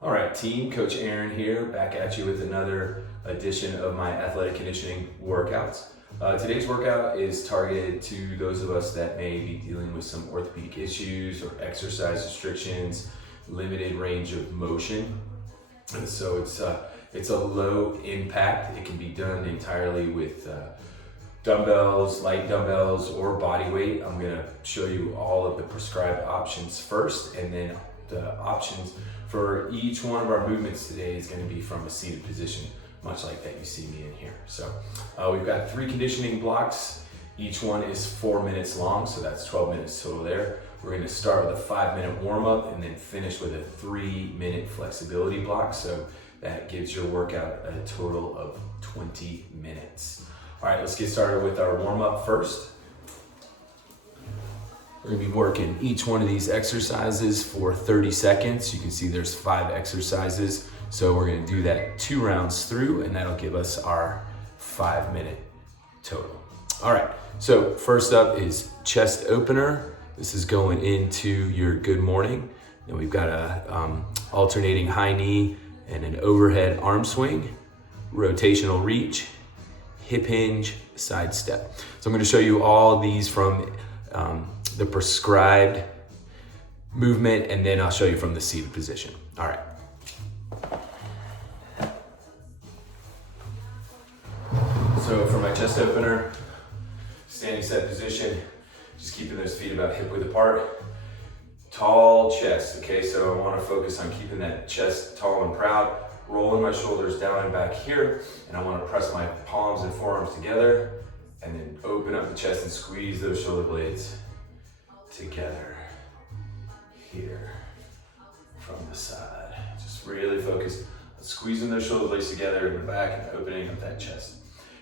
All right, team, Coach Aaron here, back at you with another edition of my athletic conditioning workouts. Today's workout is targeted to those of us that may be dealing with some orthopedic issues or exercise restrictions, limited range of motion. And so it's a low impact. It can be done entirely with dumbbells, light dumbbells, or body weight. I'm gonna show you all of the prescribed options first, and then the options for each one of our movements today is going to be from a seated position, much like that you see me in here. So we've got 3 conditioning blocks. Each one is 4 minutes long, so that's 12 minutes total there. We're going to start with a 5-minute warm-up and then finish with a 3-minute flexibility block. So that gives your workout a total of 20 minutes. All right, let's get started with our warm-up first. We're gonna be working each one of these exercises for 30 seconds. You can see there's 5 exercises. So we're gonna do that 2 rounds through, and that'll give us our 5-minute total. All right, so first up is chest opener. This is going into your good morning. Then we've got a alternating high knee and an overhead arm swing, rotational reach, hip hinge, side step. So I'm gonna show you all these from the prescribed movement, and then I'll show you from the seated position. All right. So for my chest opener, standing set position, just keeping those feet about hip width apart. Tall chest, okay? So I wanna focus on keeping that chest tall and proud, rolling my shoulders down and back here, and I wanna press my palms and forearms together, and then open up the chest and squeeze those shoulder blades together here from the side. Just really focus on squeezing those shoulder blades together in the back and opening up that chest.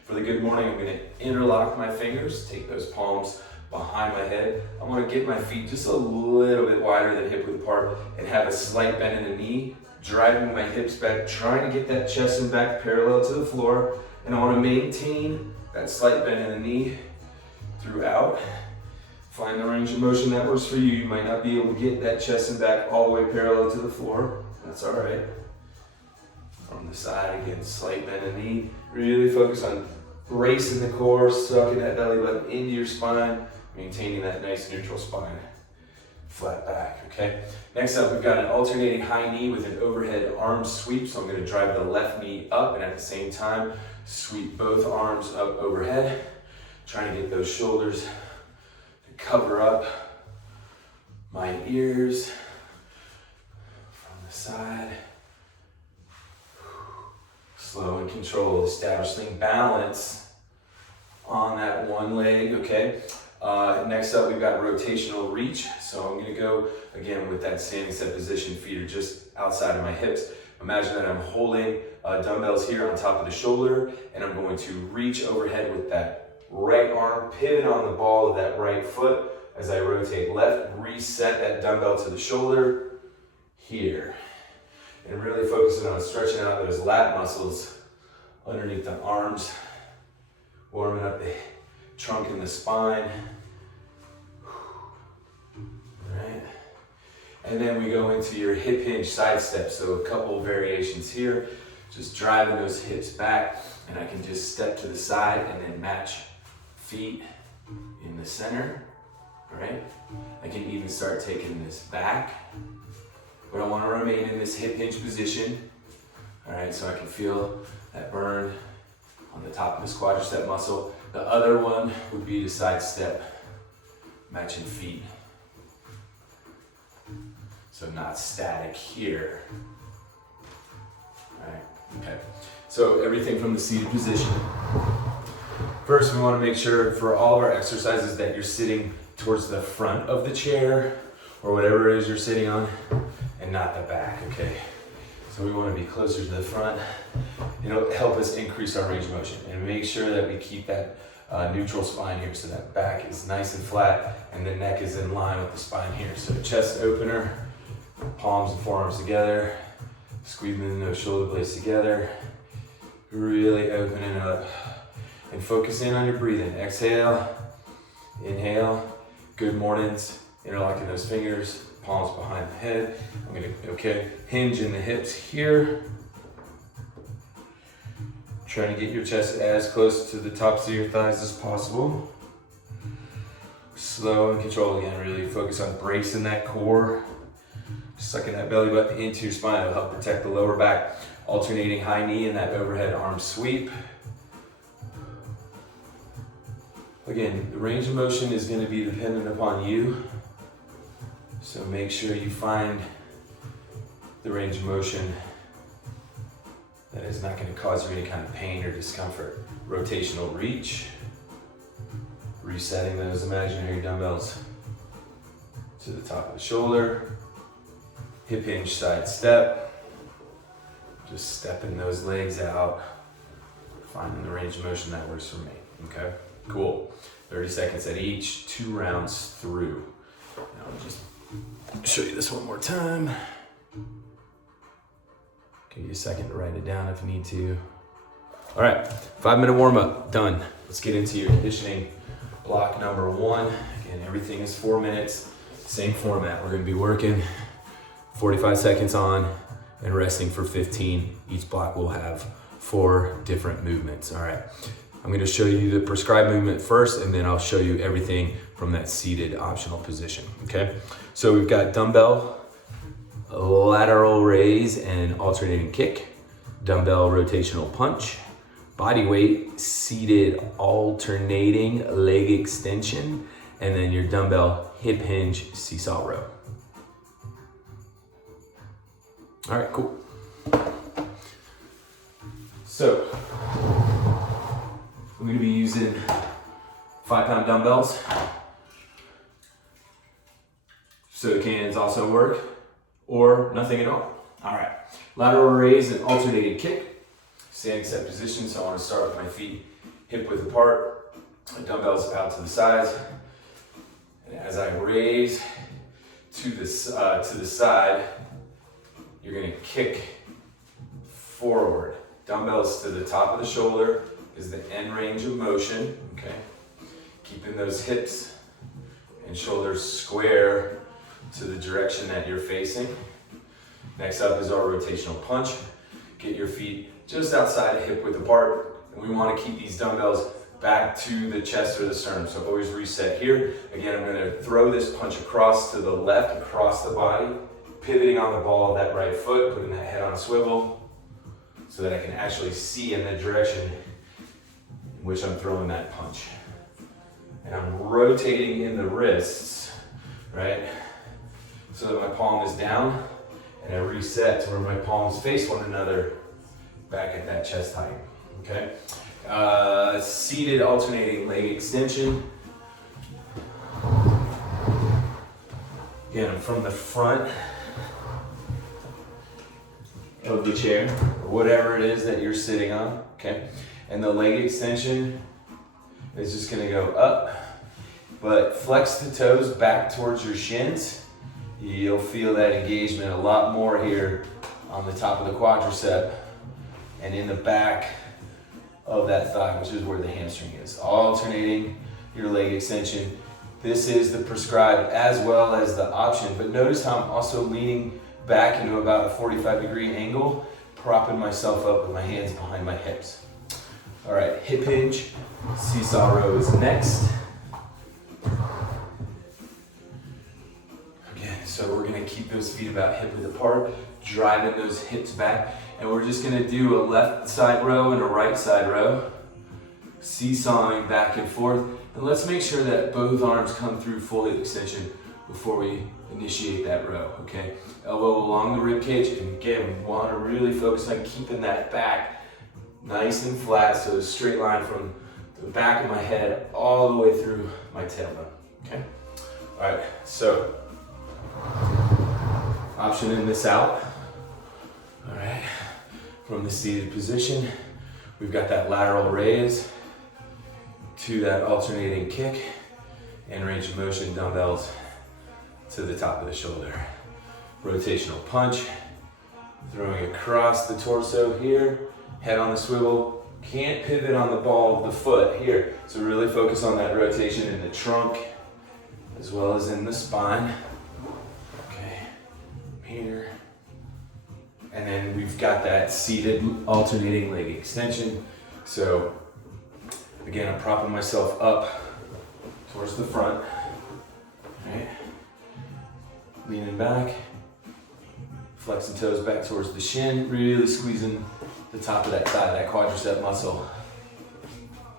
For the good morning, I'm going to interlock my fingers, take those palms behind my head. I want to get my feet just a little bit wider than hip width apart and have a slight bend in the knee, driving my hips back, trying to get that chest and back parallel to the floor. And I want to maintain that slight bend in the knee throughout. Find the range of motion that works for you. You might not be able to get that chest and back all the way parallel to the floor. That's all right. From the side, again, slight bend in the knee. Really focus on bracing the core, sucking that belly button into your spine, maintaining that nice neutral spine. Flat back, okay? Next up, we've got an alternating high knee with an overhead arm sweep. So I'm gonna drive the left knee up and at the same time, sweep both arms up overhead. Trying to get those shoulders cover up my ears from the side. Slow and controlled, establishing balance on that one leg, okay? Next up, we've got rotational reach. So I'm gonna go again with that standing set position. Feet are just outside of my hips. Imagine that I'm holding dumbbells here on top of the shoulder, and I'm going to reach overhead with that right arm, pivot on the ball of that right foot as I rotate left, reset that dumbbell to the shoulder here. And really focusing on stretching out those lat muscles underneath the arms, warming up the trunk and the spine. Right. And then we go into your hip hinge side step. So a couple variations here, just driving those hips back, and I can just step to the side and then match feet in the center, all right? I can even start taking this back, but I want to remain in this hip hinge position, all right? So I can feel that burn on the top of this quadricep muscle. The other one would be to side step, matching feet. So not static here, all right? Okay, so everything from the seated position. First, we want to make sure for all of our exercises that you're sitting towards the front of the chair or whatever it is you're sitting on and not the back, okay? So we want to be closer to the front. It'll help us increase our range of motion and make sure that we keep that neutral spine here so that back is nice and flat and the neck is in line with the spine here. So chest opener, palms and forearms together, squeezing those shoulder blades together, really opening up. And focus in on your breathing. Exhale, inhale, good mornings, interlocking those fingers, palms behind the head. I'm gonna, hinge in the hips here. Trying to get your chest as close to the tops of your thighs as possible. Slow and control again, really focus on bracing that core. Sucking that belly button into your spine. It'll help protect the lower back. Alternating high knee and that overhead arm sweep. Again, the range of motion is going to be dependent upon you. So make sure you find the range of motion that is not going to cause you any kind of pain or discomfort. Rotational reach. Resetting those imaginary dumbbells to the top of the shoulder. Hip hinge side step. Just stepping those legs out. Finding the range of motion that works for me, okay? Cool. 30 seconds at each, 2 rounds through. Now I'll just show you this one more time. Give you a second to write it down if you need to. All right, 5-minute warm up, done. Let's get into your conditioning block number 1. Again, everything is 4 minutes, same format. We're gonna be working 45 seconds on and resting for 15. Each block will have 4 different movements, all right? I'm gonna show you the prescribed movement first, and then I'll show you everything from that seated optional position, okay? So we've got dumbbell, lateral raise and alternating kick, dumbbell rotational punch, body weight, seated alternating leg extension, and then your dumbbell hip hinge seesaw row. All right, cool. So, I'm gonna be using 5-pound dumbbells. Soda cans also work, or nothing at all. All right, lateral raise and alternating kick. Standing set position, so I wanna start with my feet hip width apart, my dumbbells out to the sides. And as I raise to the side, you're gonna kick forward. Dumbbells to the top of the shoulder is the end range of motion, okay? Keeping those hips and shoulders square to the direction that you're facing. Next up is our rotational punch. Get your feet just outside of hip width apart, and we want to keep these dumbbells back to the chest or the sternum. So always reset here. Again, I'm going to throw this punch across to the left, across the body, pivoting on the ball of that right foot, putting that head on a swivel so that I can actually see in the direction in which I'm throwing that punch. And I'm rotating in the wrists, right? So that my palm is down, and I reset to where my palms face one another back at that chest height, okay? Seated alternating leg extension. Again, I'm from the front of the chair, or whatever it is that you're sitting on, okay? And the leg extension is just gonna go up, but flex the toes back towards your shins. You'll feel that engagement a lot more here on the top of the quadricep and in the back of that thigh, which is where the hamstring is. Alternating your leg extension. This is the prescribed as well as the option, but notice how I'm also leaning back into about a 45-degree angle, propping myself up with my hands behind my hips. All right, hip hinge, seesaw row is next. Again, so we're gonna keep those feet about hip width apart, driving those hips back, and we're just gonna do a left side row and a right side row, seesawing back and forth. And let's make sure that both arms come through full hip extension before we initiate that row, okay? Elbow along the rib cage, and again, we wanna really focus on keeping that back nice and flat, so a straight line from the back of my head all the way through my tailbone, okay? All right, so, optioning this out, all right? From the seated position, we've got that lateral raise to that alternating kick and range of motion dumbbells to the top of the shoulder. Rotational punch, throwing across the torso here, head on the swivel. Can't pivot on the ball of the foot here. So really focus on that rotation in the trunk as well as in the spine. Okay. here. And then we've got that seated alternating leg extension. So again, I'm propping myself up towards the front, right? Leaning back, flexing toes back towards the shin, really squeezing the top of that thigh, that quadricep muscle,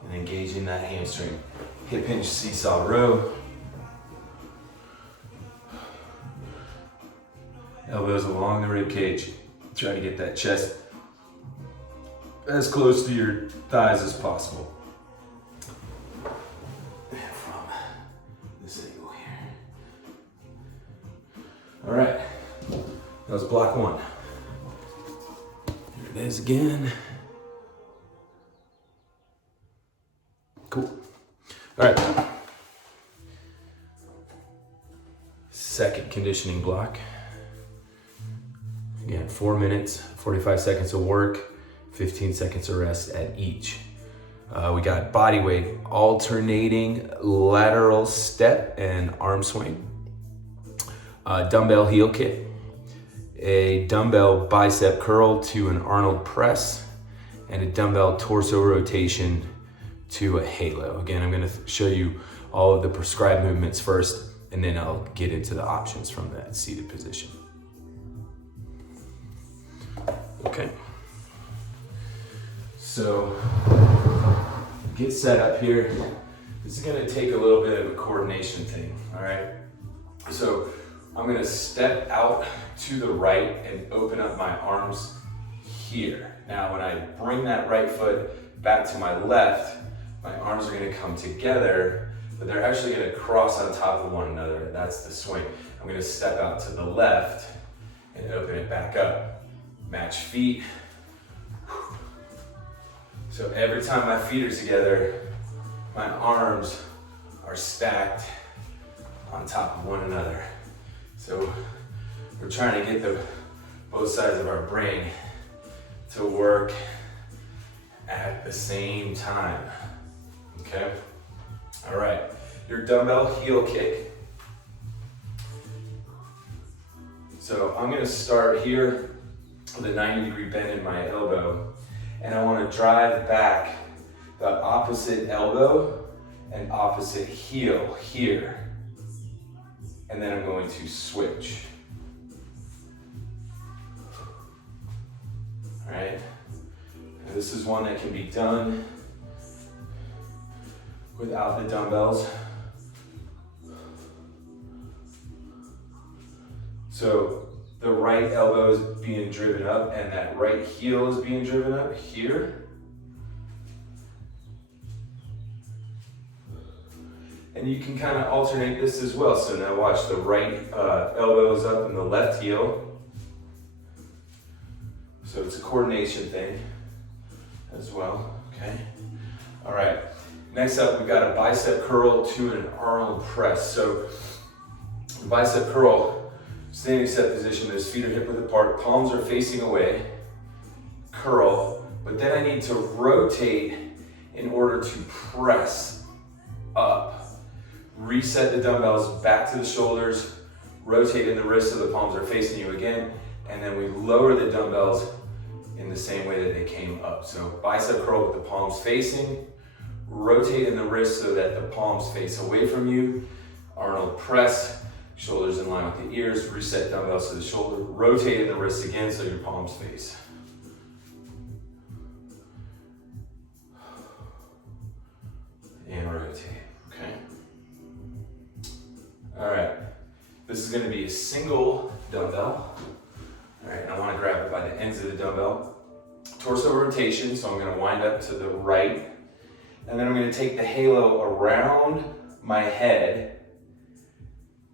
and engaging that hamstring. Hip hinge seesaw row. Elbows along the rib cage. Try to get that chest as close to your thighs as possible. And from this angle here. All right, that was block one. Here it is again. Cool. All right. Second conditioning block. Again, 4 minutes, 45 seconds of work, 15 seconds of rest at each. We got body weight, alternating lateral step and arm swing. Dumbbell heel kick. A dumbbell bicep curl to an Arnold press. And a dumbbell torso rotation to a halo. Again, I'm gonna show you all of the prescribed movements first, and then I'll get into the options from that seated position. Okay, so get set up here. This is gonna take a little bit of a coordination thing, all right? So I'm gonna step out to the right and open up my arms here. Now, when I bring that right foot back to my left, my arms are gonna come together, but they're actually gonna cross on top of one another. That's the swing. I'm gonna step out to the left and open it back up. Match feet. So every time my feet are together, my arms are stacked on top of one another. So we're trying to get both sides of our brain to work at the same time, okay? All right, your dumbbell heel kick. So I'm gonna start here with a 90-degree bend in my elbow, and I want to drive back the opposite elbow and opposite heel here, and then I'm going to switch. All right, and this is one that can be done without the dumbbells. So the right elbow is being driven up and that right heel is being driven up here. And you can kind of alternate this as well. So now watch, the right elbow is up and the left heel. So it's a coordination thing as well, okay? All right, next up we've got a bicep curl to an Arnold press. So the bicep curl, standing set position, those feet are hip width apart, palms are facing away, curl, but then I need to rotate in order to press up. Reset the dumbbells back to the shoulders, rotate in the wrists so the palms are facing you again, and then we lower the dumbbells in the same way that they came up. So bicep curl with the palms facing, rotate in the wrists so that the palms face away from you, Arnold press, shoulders in line with the ears, reset dumbbells to the shoulder, rotate in the wrists again so your palms face. And rotate, okay? All right, this is gonna be a single dumbbell. All right, and I wanna grab it by the ends of the dumbbell. Torso rotation, so I'm gonna wind up to the right, and then I'm gonna take the halo around my head,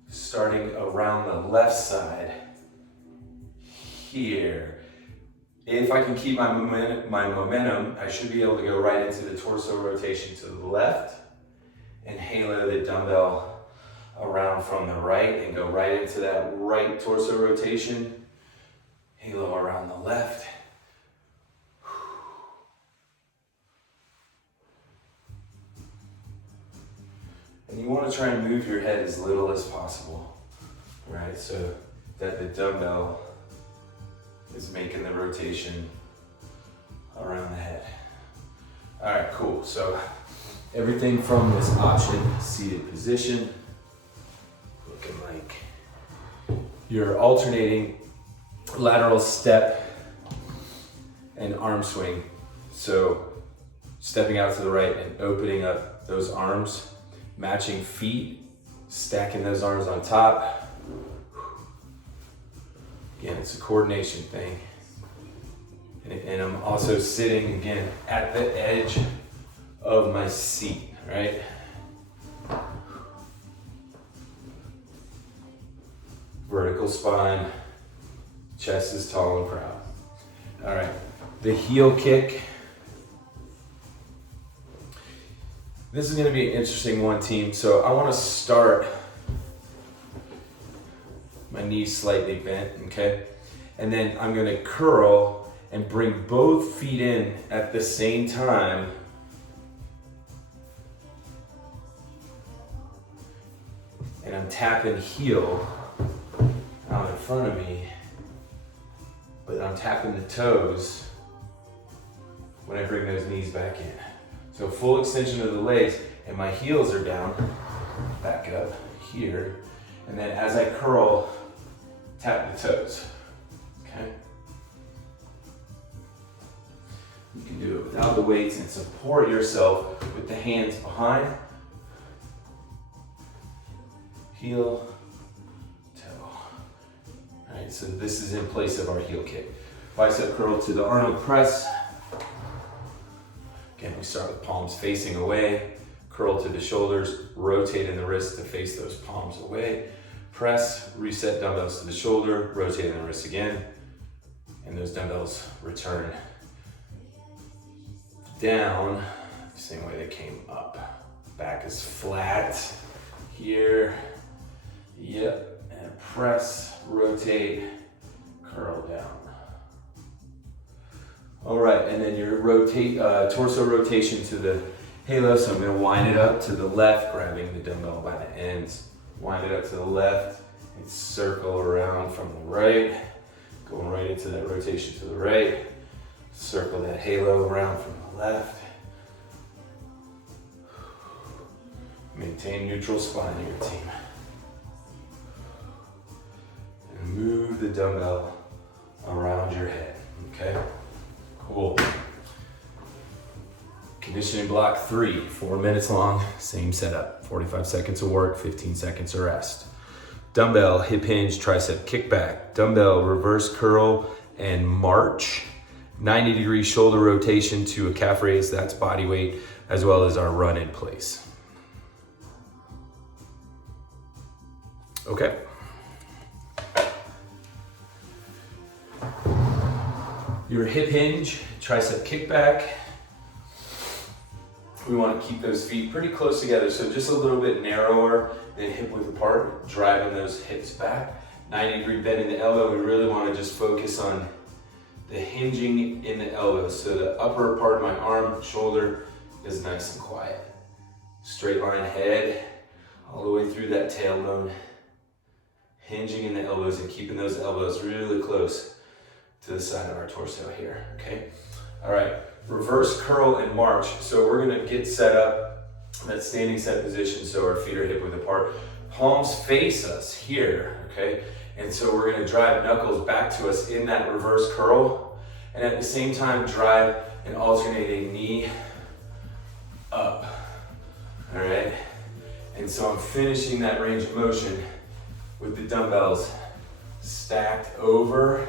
starting around the left side here. If I can keep my momentum, I should be able to go right into the torso rotation to the left and halo the dumbbell around from the right and go right into that right torso rotation, halo around the left. And you want to try and move your head as little as possible, right? So that the dumbbell is making the rotation around the head. All right, cool. So everything from this option seated position, looking like you're alternating lateral step and arm swing. So stepping out to the right and opening up those arms, matching feet, stacking those arms on top. Again, it's a coordination thing. And I'm also sitting, again, at the edge of my seat, right? Vertical spine, chest is tall and proud. All right, the heel kick. This is gonna be an interesting one, team. So I wanna start my knees slightly bent, okay? And then I'm gonna curl and bring both feet in at the same time. And I'm tapping heel out in front of me, but I'm tapping the toes when I bring those knees back in. So full extension of the legs, and my heels are down, back up here. And then as I curl, tap the toes, okay? You can do it without the weights and support yourself with the hands behind. Heel, toe. All right, so this is in place of our heel kick. Bicep curl to the Arnold press. Again, we start with palms facing away. Curl to the shoulders, rotate in the wrist to face those palms away. Press, reset dumbbells to the shoulder, rotate in the wrist again. And those dumbbells return down, the same way they came up. Back is flat here. Yep, and press, rotate, curl down. All right, and then your torso rotation to the halo. So I'm gonna wind it up to the left, grabbing the dumbbell by the ends. Wind it up to the left and circle around from the right. Going right into that rotation to the right. Circle that halo around from the left. Maintain neutral spine here, team. And move the dumbbell around your head, okay? Cool. Conditioning block 3, 4 minutes long, same setup. 45 seconds of work, 15 seconds of rest. Dumbbell, hip hinge, tricep kickback. Dumbbell, reverse curl and march. 90-degree shoulder rotation to a calf raise, that's body weight, as well as our run in place. Okay. Your hip hinge, tricep kickback. We want to keep those feet pretty close together, so just a little bit narrower than hip width apart, driving those hips back. 90-degree bend in the elbow. We really want to just focus on the hinging in the elbow, so the upper part of my arm, shoulder is nice and quiet. Straight line head, all the way through that tailbone. Hinging in the elbows and keeping those elbows really close to the side of our torso here, okay? All right, reverse curl and march. So we're gonna get set up in that standing set position so our feet are hip width apart. Palms face us here, okay? And so we're gonna drive knuckles back to us in that reverse curl, and at the same time drive an alternating knee up, all right? And so I'm finishing that range of motion with the dumbbells stacked over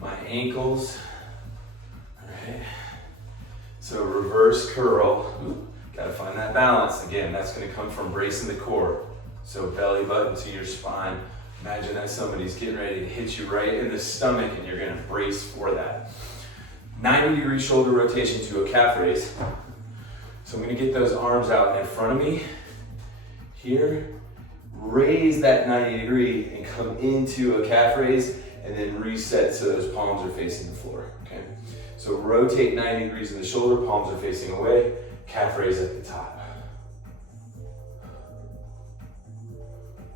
my ankles, all right? So reverse curl, gotta find that balance. Again, that's gonna come from bracing the core. So belly button to your spine. Imagine that somebody's getting ready to hit you right in the stomach and you're gonna brace for that. 90-degree shoulder rotation to a calf raise. So I'm gonna get those arms out in front of me here. Raise that 90 degree and come into a calf raise and then reset so those palms are facing the floor, okay? So rotate 90 degrees in the shoulder, palms are facing away, calf raise at the top.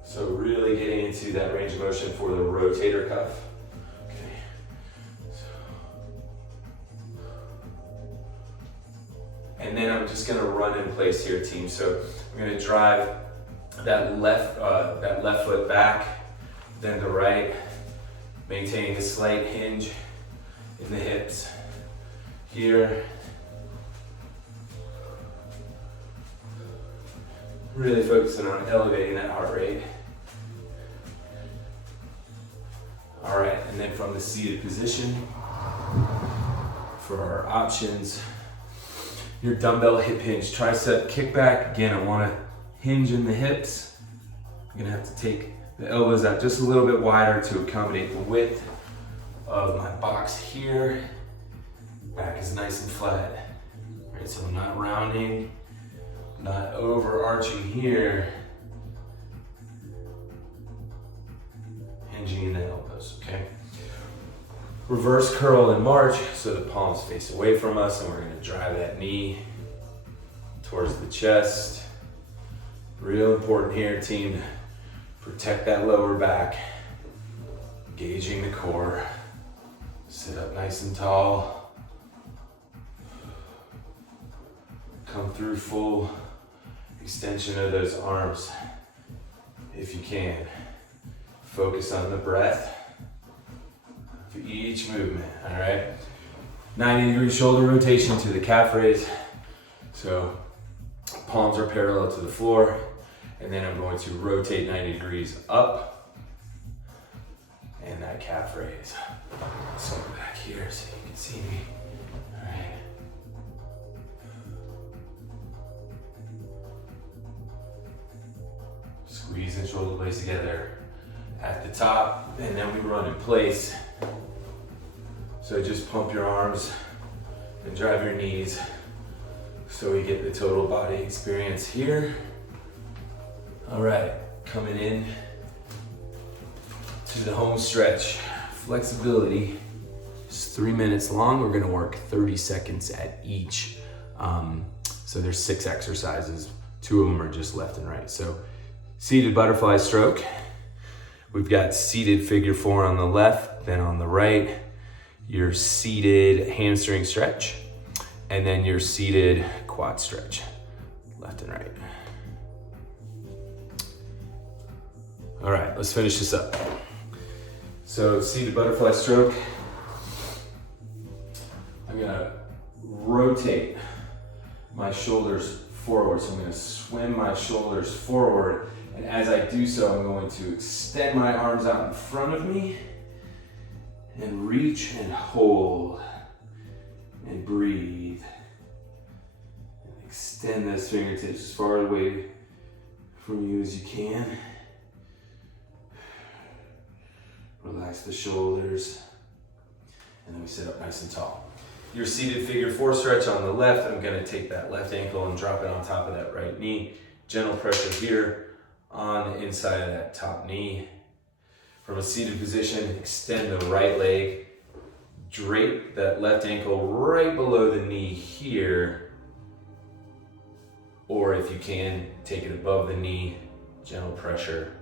So So really getting into that range of motion for the rotator cuff. Okay. And then I'm just gonna run in place here, team. So I'm gonna drive that left foot back, then the right, maintaining a slight hinge in the hips here. Really focusing on elevating that heart rate. All right, and then from the seated position, for our options, your dumbbell hip hinge, tricep kickback. Again, I wanna hinge in the hips. I'm gonna have to take the elbows out just a little bit wider to accommodate the width of my box here. Back is nice and flat. All right, so I'm not rounding, not overarching here. Hinging in the elbows, okay? Reverse curl and march, so the palms face away from us, and we're gonna drive that knee towards the chest. Real important here, team. Protect that lower back. Engaging the core. Sit up nice and tall. Come through full extension of those arms if you can. Focus on the breath for each movement, all right? 90-degree shoulder rotation to the calf raise. So palms are parallel to the floor, and then I'm going to rotate 90 degrees up and that calf raise. So I'm back here so you can see me, all right? Squeeze the shoulder blades together at the top, and then we run in place. So just pump your arms and drive your knees so we get the total body experience here. All right, coming in to the home stretch. Flexibility is 3 minutes long. We're gonna work 30 seconds at each. So there's 6 exercises. 2 of them are just left and right. So seated butterfly stroke. We've got seated figure 4 on the left, then on the right, your seated hamstring stretch, and then your seated quad stretch, left and right. All right, let's finish this up. So seated butterfly stroke. I'm gonna rotate my shoulders forward. So I'm gonna swim my shoulders forward. And as I do so, I'm going to extend my arms out in front of me and reach and hold and breathe. And extend those fingertips as far away from you as you can. Relax the shoulders. And then we sit up nice and tall. Your seated figure 4 stretch on the left, I'm gonna take that left ankle and drop it on top of that right knee. Gentle pressure here on the inside of that top knee. From a seated position, extend the right leg, drape that left ankle right below the knee here, or if you can, take it above the knee, gentle pressure,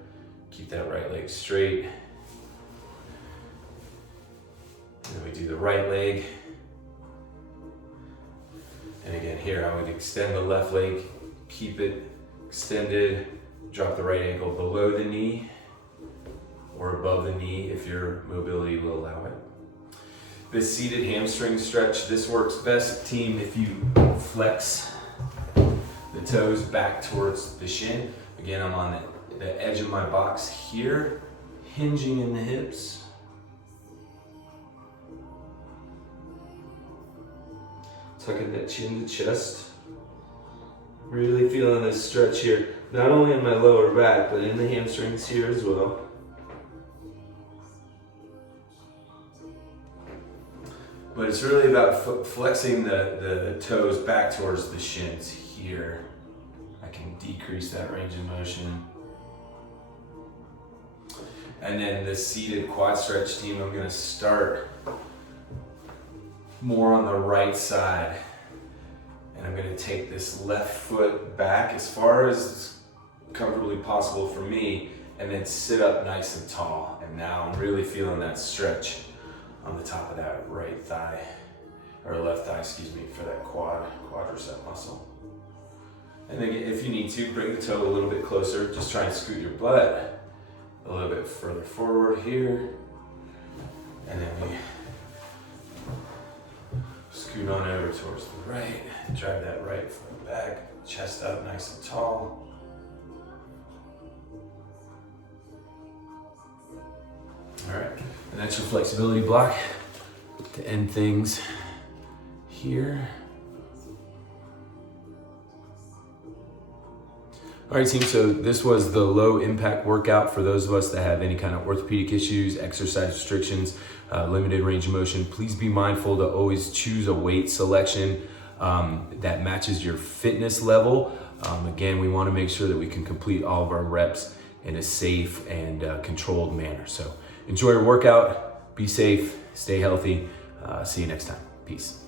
keep that right leg straight. And then we do the right leg. And again, here I would extend the left leg, keep it extended, drop the right ankle below the knee or above the knee if your mobility will allow it. This seated hamstring stretch, this works best, team, if you flex the toes back towards the shin. Again, I'm on the edge of my box here, hinging in the hips. Tucking that chin to chest. Really feeling this stretch here, not only in my lower back, but in the hamstrings here as well. But it's really about flexing the toes back towards the shins here. I can decrease that range of motion. And then the seated quad stretch, team, I'm gonna start more on the right side. And I'm gonna take this left foot back as far as comfortably possible for me, and then sit up nice and tall. And now I'm really feeling that stretch on the top of that right thigh, or left thigh, excuse me, for that quadricep muscle. And then if you need to, bring the toe a little bit closer. Just try and scoot your butt a little bit further forward here. And then we scoot on over towards the right. Drive that right foot back, chest up nice and tall. All right, and that's your flexibility block to end things here. All right, team, so this was the low impact workout for those of us that have any kind of orthopedic issues, exercise restrictions, limited range of motion. Please be mindful to always choose a weight selection that matches your fitness level. Again, we want to make sure that we can complete all of our reps in a safe and controlled manner. So enjoy your workout, be safe, stay healthy. See you next time. Peace.